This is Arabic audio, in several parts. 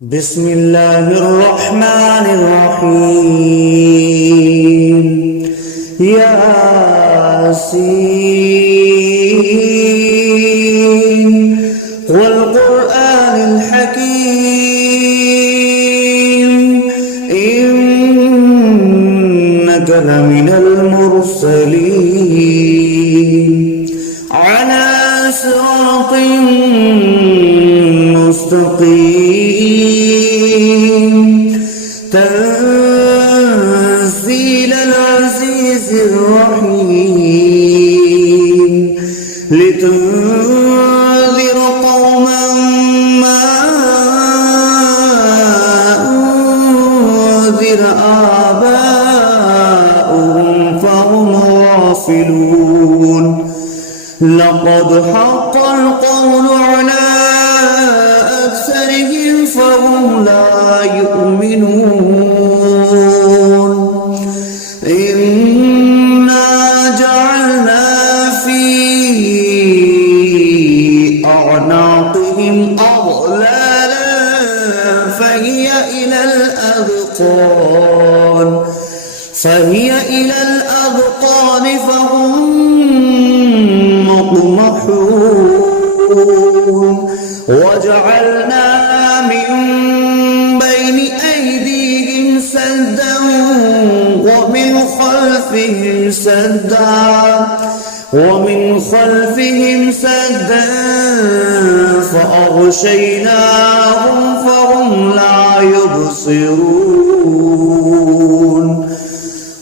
بسم الله الرحمن الرحيم ياسين والقرآن الحكيم إنك لمن المرسلين على صراط مستقيم تنزيل العزيز الرحيم لتنذر قوما ما أنذر آباؤهم فهم غافلون لقد حق القول على أكثرهم فهم لا يؤمنون إنا جعلنا في أعناقهم أغلالا فهي إلى الأذقان فهم مقمحون وجعلنا من بين أيديهم سدا ومن خلفهم سدا فأغشيناهم فهم لا يبصرون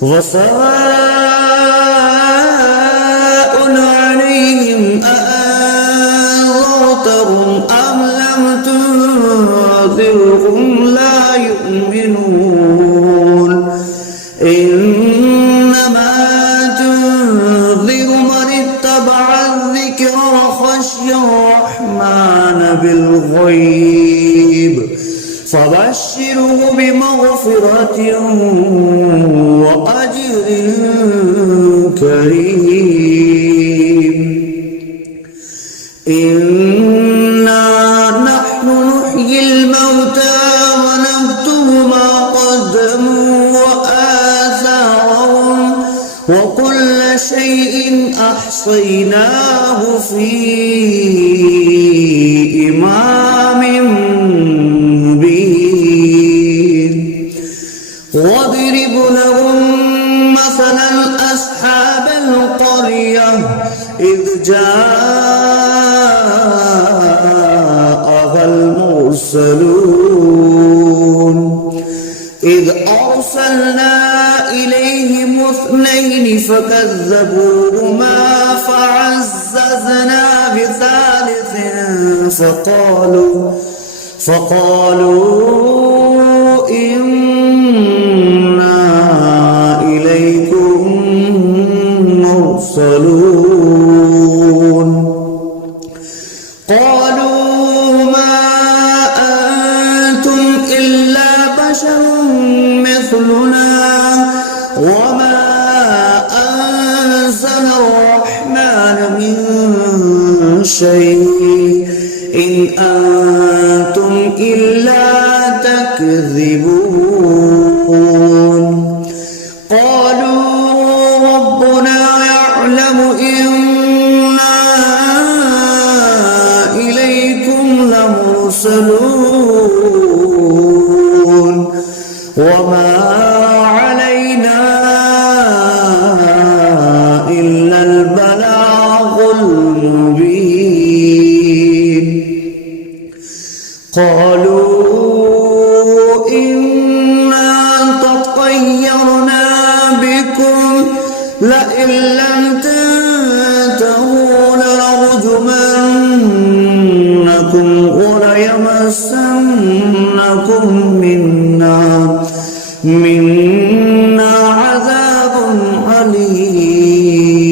وسواء عليهم أأنذرتهم أم لم تنذرهم لا يؤمنون إنما تنذر من اتبع الذكر وخشي الرحمن بالغيب فبشره بمغفرة وأجر كريم إنا نحن نحيي الموتى ونكتب ما قدموا وآثارهم وكل شيء أحصيناه في إمام مبين واضرب لهم مثلا أصحاب القرية إذ جاءها المرسلون إذ أرسلنا إليهم اثنين فكذبوهما فعززنا بثالث فقالوا إنا إليكم مرسلون قالوا ما أنتم إلا بشر مثلنا وما أنزل الرحمن من شيء إن أنتم إلا تكذبون قالوا ربنا يعلم إنا إليكم لمرسلون وما علينا إلا البلاغ المبين قالوا إنا تطيرنا بكم لئن لم تنتهوا لنرجمنكم وليمسنكم منا عذاب أليم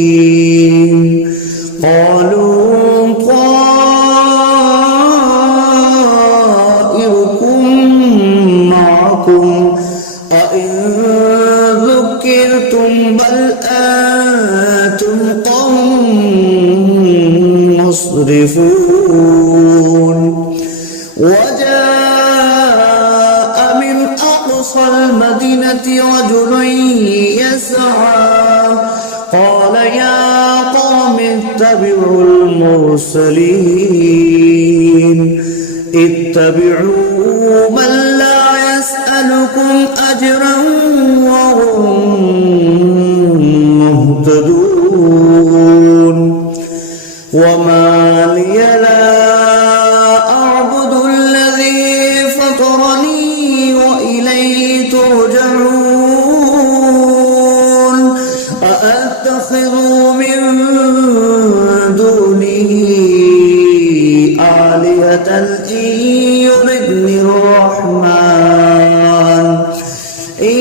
قالوا طائركم معكم أئن ذكرتم بل أنتم قوم مسرفون وجاء أقصى المدينة رجل يسعى قال يا قوم اتبعوا المرسلين اتبعوا من لا يسألكم أجرا وهم مهتدون وما لي لا أعبد الذي فطرني وإليه ترجعون أأتخذ من دونه آلهة إن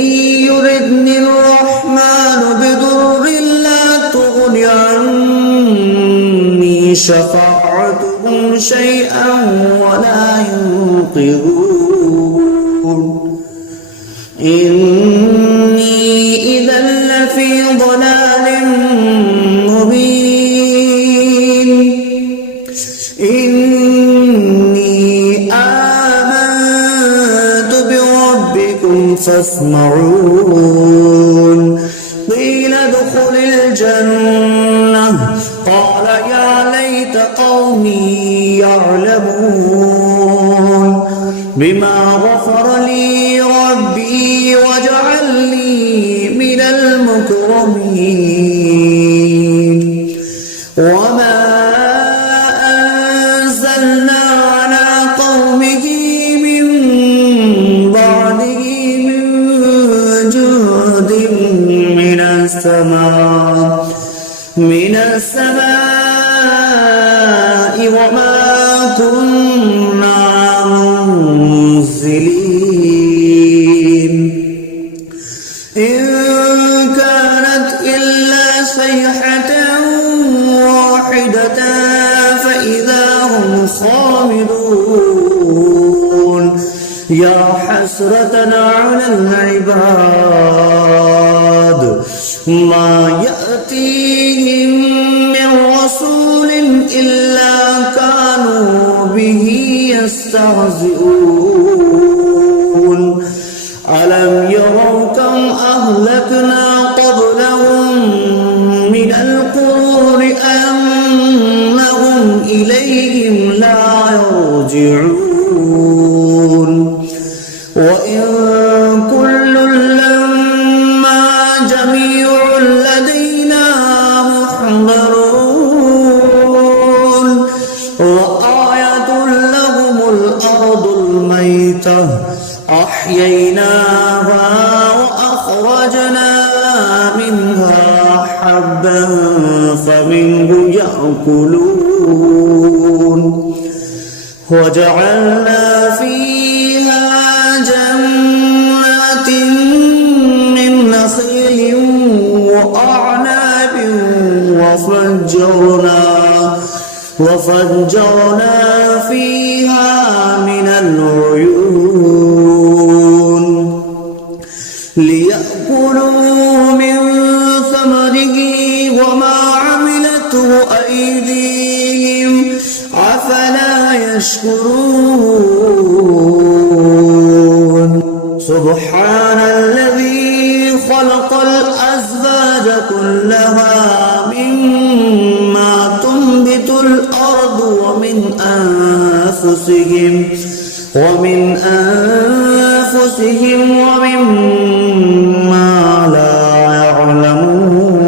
يردني الرحمن بضر لا تغن عني شفاعتهم شيئا ولا ينقذون إني إذا لفي ضلال مبين إني آمنت بربكم فاسمعون قيل ادخل الجنة قال يا ليت قومي يعلمون بما غفر لي ربي وجعلني من المكرمين وما أنزلنا على قومه من بعده من جند من السماء وما كنا منزلين إن كانت إلا صيحة واحدة فإذا هم خامدون يا حسرة على العباد ما يأتيهم من رسول إلا كانوا به يستهزئون ألم يروا كم أهلكنا قبلهم من القرون أنهم إليهم لا يرجعون وإن كل لما جميع لدينا محضرون وآية لهم الأرض الميتة أحييناها وأخرجنا منها حبا فمنه يأكلون وجعلنا فيها جنات من نخيل وأعناب وفجرنا فيها من العيون ليأكلوا من ثمره وما عملته أيديهم أفلا يشكرون سبحان الذي خلق الأزواج كلها مما تنبت الأرض ومن أنفسهم ومما لا يعلمون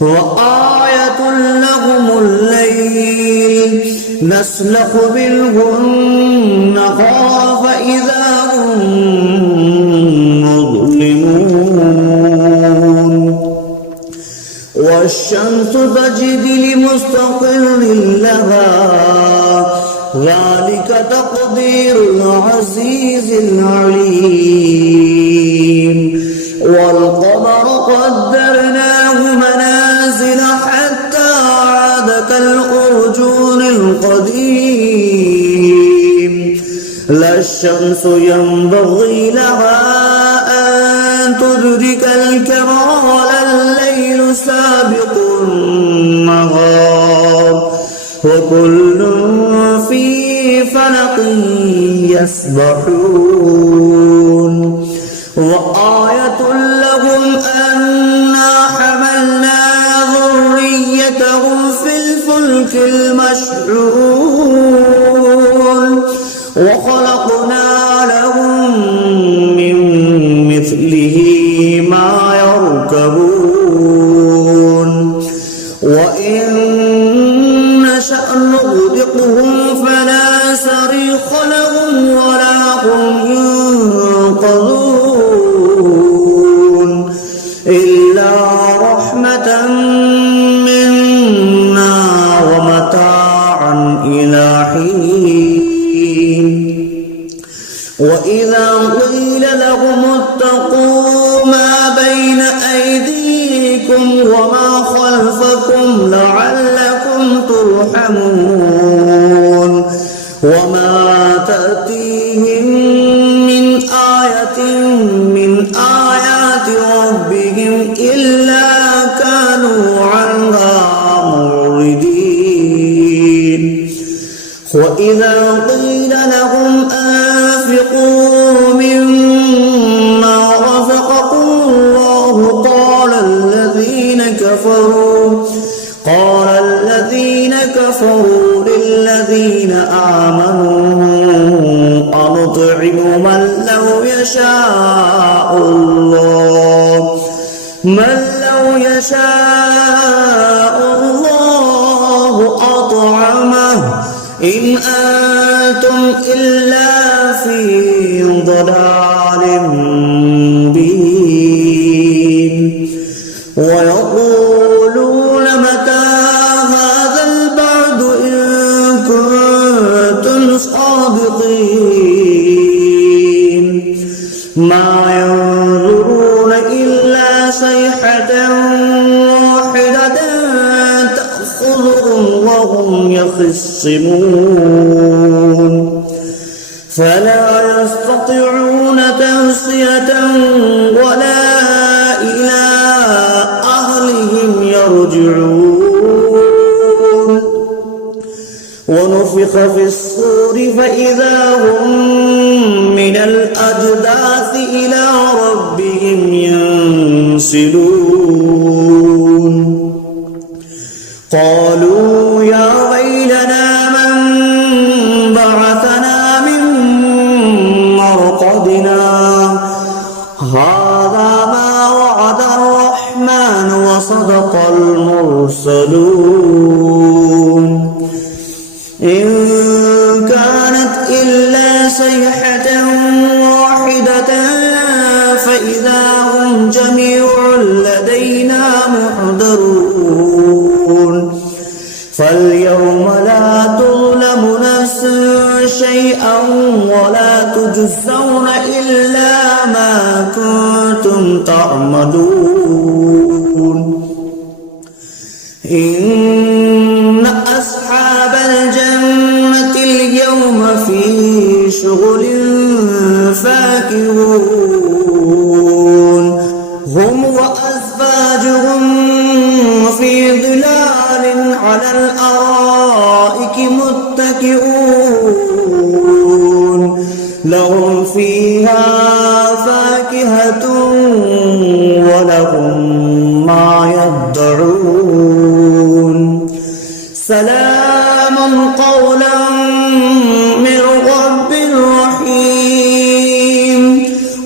وآية لهم الليل نسلخ منه النهار فإذا هم مظلمون والشمس تجري لمستقر لها ذلك تقدير العزيز العليم والقمر قدرناه منازل حتى عاد كالأرجون القديم لا الشمس ينبغي لها أن تدرك الكمال الليل سابق النهار وكل في فلق يسبحون وخلقنا لهم من مثله ما يركبون وإن نشأ نغرقهم فلا صريخ لهم ولا هم ينقذون إلا رحمة منا ومتاعا إلى حين وإذا قيل لهم اتقوا ما بين أيديكم وما خلفكم لعلكم ترحمون وما تأتيهم من آية من آيات ربهم إلا كانوا عنها معرضين وإذا قيل لهم أنفقوا مما رزقكم الله قال الذين كفروا للذين آمنوا أنطعم من لو يشاء الله أطعمه إن أنتم إلا في ضلال مبين ويقولون متى هذا البعد إن كنتم صادقين ما ينظرون إلا صيحة واحدة تأخذهم وهم يخصمون فلا يستطيعون توصية ولا إلى أهلهم يرجعون ونفخ في الصور فإذا هم من الأجداث إلى ربهم ينسلون قالوا يا ويلنا من بعثنا من مرقدنا هذا ما وعد الرحمن وصدق المرسلون إن كانت إلا صيحة واحدة فإذا هم جميع لدينا محضرون فاليوم لا تظلم نفس شيئا ولا تجزون إلا ما كنتم تعملون إن أصحاب الجنة اليوم في شغل فاكهون هم وأزواجهم في ظلال على الأرائك متكئون لهم فيها فاكهة ولهم ما يدعون سلام قولا من رب رحيم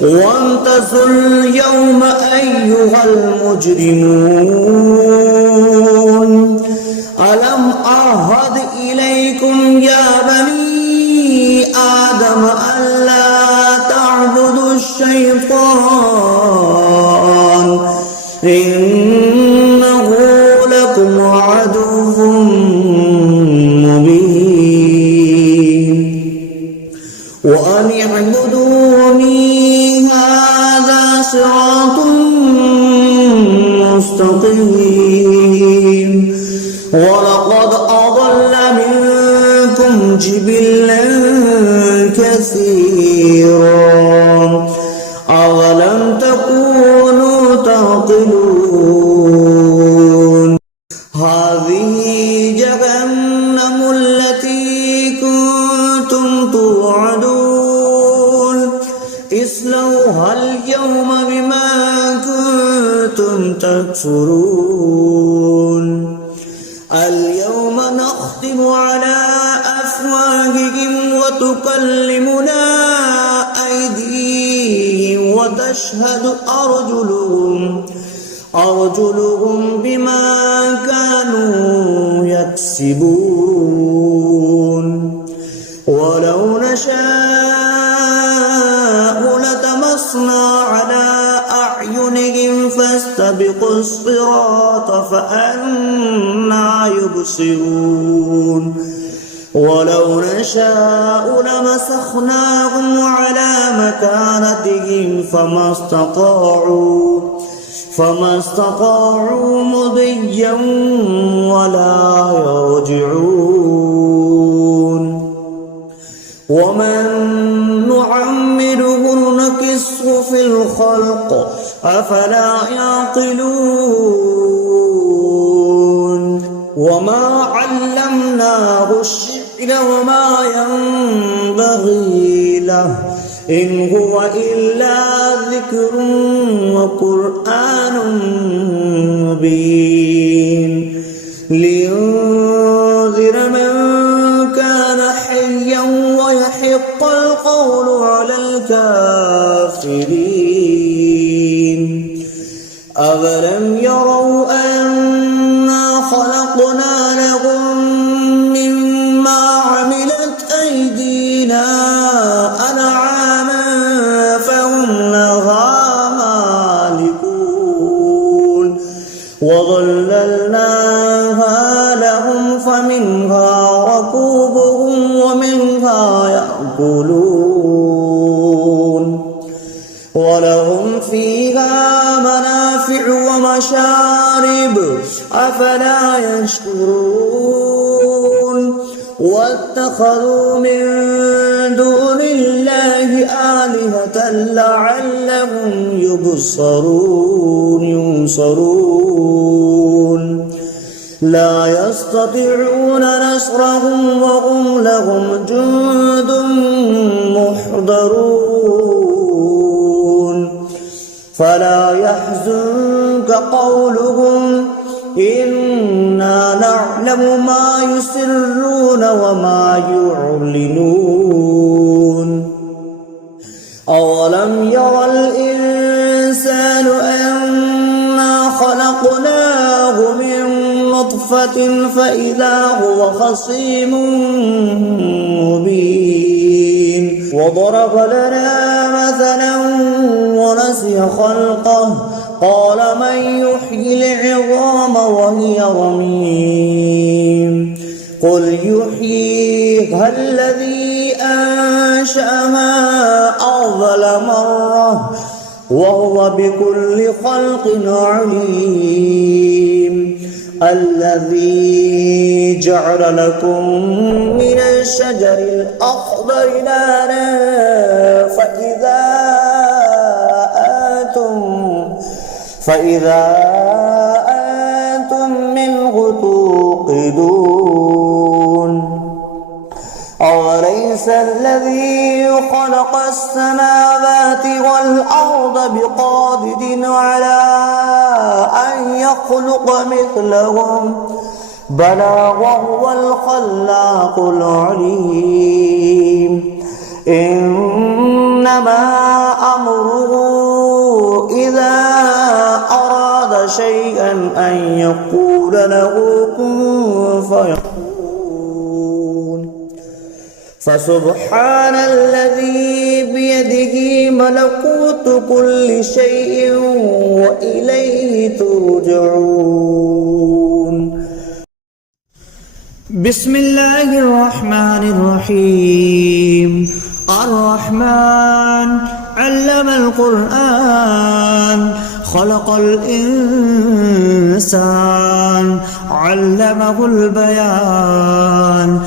وامتازوا اليوم أيها المجرمون ألم أعهد إليكم يا بني آدم ألا تعبدوا الشيطان إنه لكم عدو مبين وأن اعبدوني هذا صراط مستقيم ولقد أضل منكم جبلا كثيرا أولم تكونوا تعقلون هذه جهنم التي كنتم توعدون اصلوها اليوم بما كنتم تكفرون اليوم نختم على أفواههم وتكلمنا أيديهم وتشهد أرجلهم بما كانوا يكسبون ولو نشاء لطمسنا على أعينهم فاستبقوا الصراط فأنى يبصرون ولو نشاء لمسخناهم على مكانتهم فما استطاعوا مضيا ولا يرجعون ومن نعمره نكسه في الخلق أفلا يعقلون وما علمناه الشعر وما ينبغي له إن هو إلا ذكر وقرآن مبين لينذر من كان حيا ويحق القول على الكافرين أولم يروا أنا خلقنا لهم مما عملت أيدينا أنعاما فهم لها مالكون وظللناها لهم فمنها ركوبهم ومنها يأكلون ولهم فيها منافع ومشارب أفلا يشكرون واتخذوا من دون الله آلهة لعلهم ينصرون لا يستطيعون نصرهم وهم لهم جند محضرون فلا يحزنك قولهم إنا نعلم ما يسرون وما يعلنون أولم ير الإنسان أنا خلقناه من نطفة فإذا هو خصيم مبين وضرب لنا مثلا ونسي خلقه قال من يحيي العظام وهي رميم قل يحييها الذي أنشأها أول مرة وهو بكل خلق عليم الذي جعل لكم من الشجر الأخضر نارا فإذا أنتم منه توقدون أوليس الذي خلق السماوات والأرض بقادر على أن يخلق مثلهم بلى وهو الخلاق العليم إنما أمره إذا أراد شيئا أن يقول له كن فيكون فسبحان الذي بيده ملكوت كل شيء وإليه ترجعون بسم الله الرحمن الرحيم الرحمن علم القرآن خلق الإنسان علمه البيان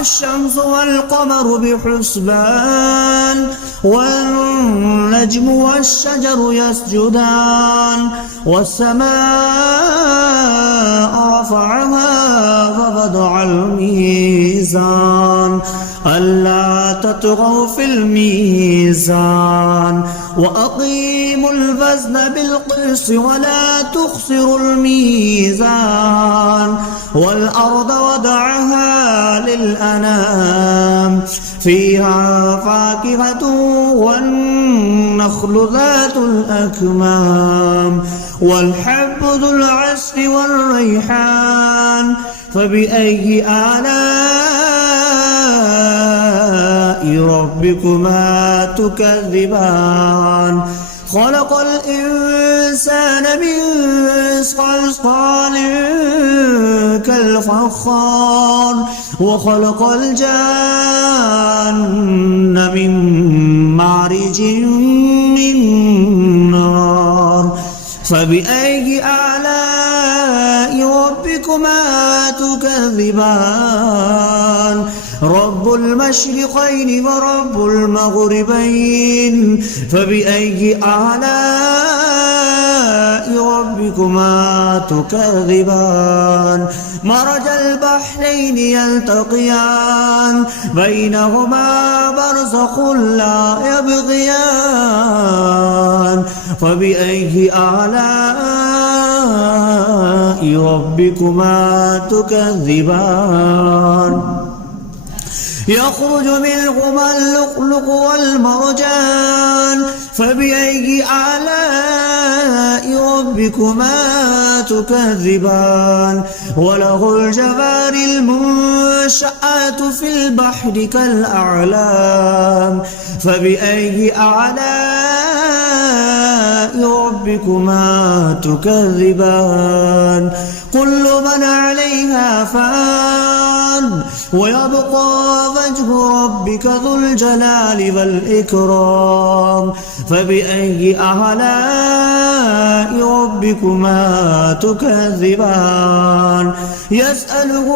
الشمس والقمر بحسبان والنجم والشجر يسجدان والسماء رفعها فوضع الميزان ألا تطغوا في الميزان وأقيموا الوزن بالقسط ولا تخسروا الميزان والأرض وضعها للأنام فيها فاكهة والنخل ذات الأكمام والحب ذو العصف والريحان فبأي آلاء ربكما تكذبان خلق الإنسان من صلصال كالفخار وخلق الجان من مارج من نار فبأي آلاء ربكما تكذبان رب المشرقين ورب المغربين فبأي آلاء ربكما تكذبان مرج البحرين يلتقيان بينهما برزخ لا يبغيان فبأي آلاء ربكما تكذبان يخرج منهما اللؤلؤ والمرجان فبأي آلاء ربكما تكذبان وله الجوار المنشآت في البحر كالأعلام فبأي آلاء ربكما تكذبان كل من عليها فان ويبقى وجه ربك ذو الجلال والإكرام فبأي آلاء ربكما تكذبان يسأله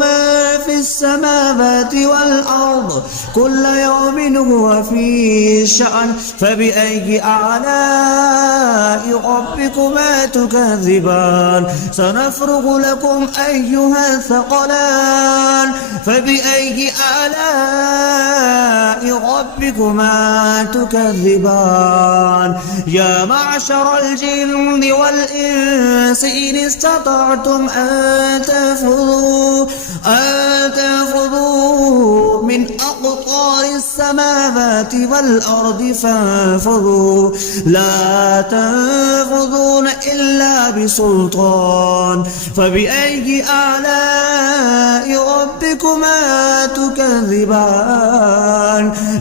ما في السماوات والأرض كل يوم هو في شأن فبأي آلاء ربكما تكذبان سنفرغ لكم أيها الثقلان فبأي آلاء ربكما تكذبان يا معشر الجن والإنس إن استطعتم أن تنفذوا من أقطار السماوات والأرض فانفذوا لا تنفذون إلا بسلطان فبأي آلاء ربكما تكذبان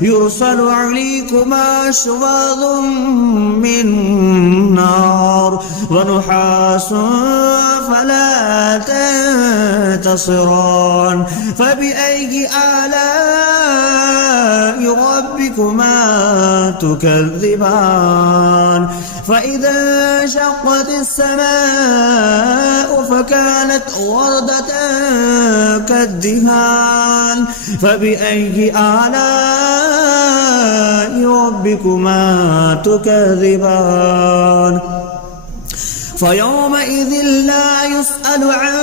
يرسل عليكما شواظ من نار ونحاس فلا تنتصران فبأي آلاء ربكما تكذبان فإذا انشقت السماء فكانت وردة كالدهان فبأي آلاء ربكما تكذبان فيومئذ لا يسأل عن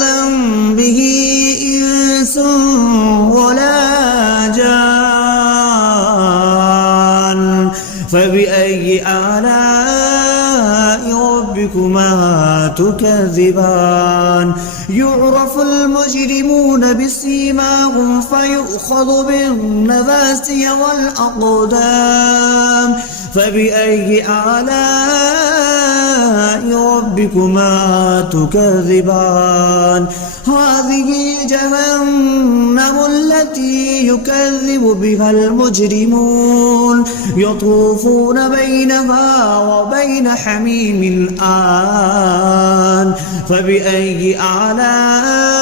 ذنبه إنس ولا جان فبأي آلاء ربكما تكذبان يعرف المجرمون بسيماهم فيؤخذ بالنواسي والأقدام فبأي آلاء ربكما تكذبان هذه جهنم التي يكذب بها المجرمون يطوفون بينها وبين حميم آن فبأي آلاء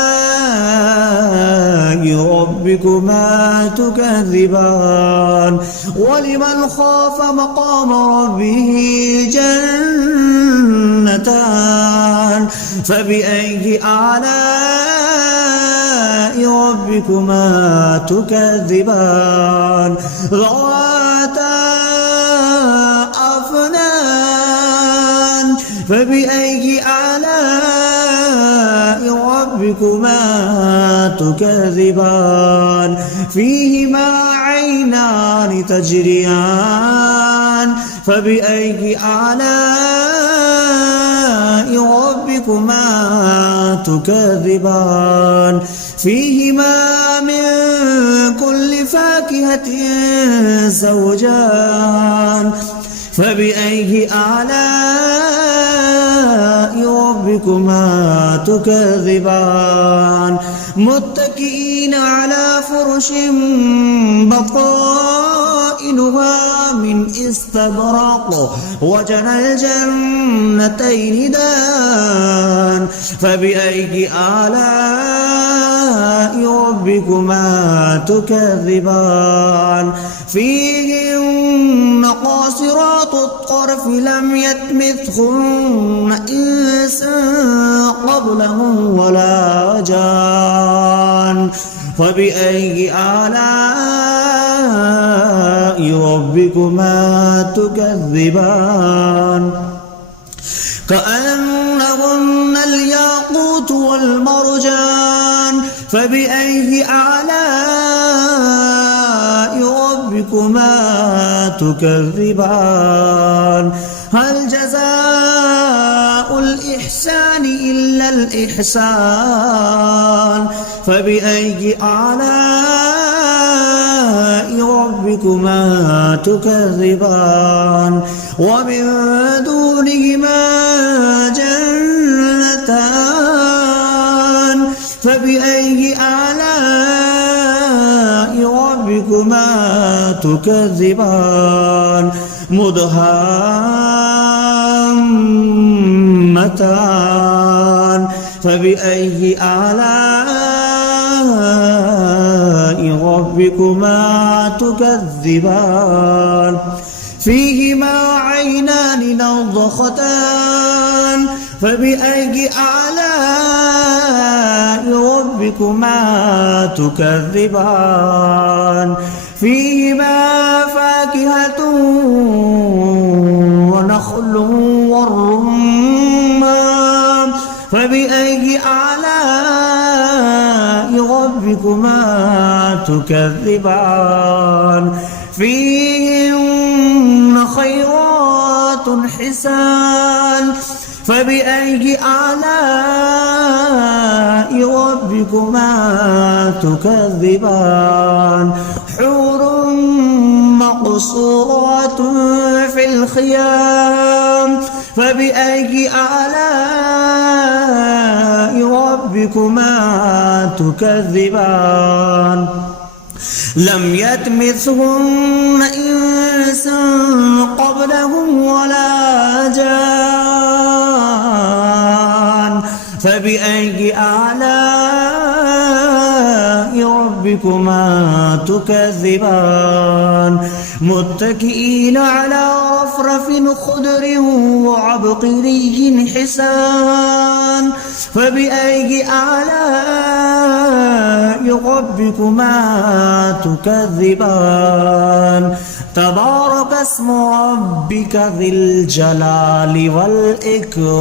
ربكما تكذبان ولمن خاف مقام ربه جنتان فبأي آلاء ربكما تكذبان ذواتا أفنان فبأي آلاء ربكما تكذبان فيهما عينان تجريان فبأي آلاء ربكما تكذبان فيهما من كل فاكهة زوجان فبأي آلاء ربكما تكذبان متكئين على فرش بطائنها من استبرق وجنى الجنتين دان فبأي آلاء ربكما تكذبان فيهن قاصرات الطرف لم يطمثهن إنس قبلهم ولا جان فبأي آلاء ربكما تكذبان كأنهن الياقوت والمرجان فبأي آلاء ربكما تكذبان هل جزاء الإحسان إلا الإحسان فبأي آلاء ربكما تكذبان ومن دونهما جنتان فبأي آلاء ربكما تكذبان مدهامتان فبأي آلاء ربكما تكذبان فيهما عينان نضختان فبأي آلاء ربكما تكذبان فيهما فاكهة ونخل والرمان فبأي آلاء ربكما تكذبان فيهن خيرات حسان فبأي آلاء ربكما تكذبان حور مقصورات في الخيام فبأي آلاء ربكما تكذبان لم يطمثهن إنس قبلهم ولا جان فبأي آلاء ربكما تكذبان متكئين على رفرف خضر وعبقري حسان فبأي آلاء ربكما تكذبان تبارك اسم ربك ذي الجلال والإكرام.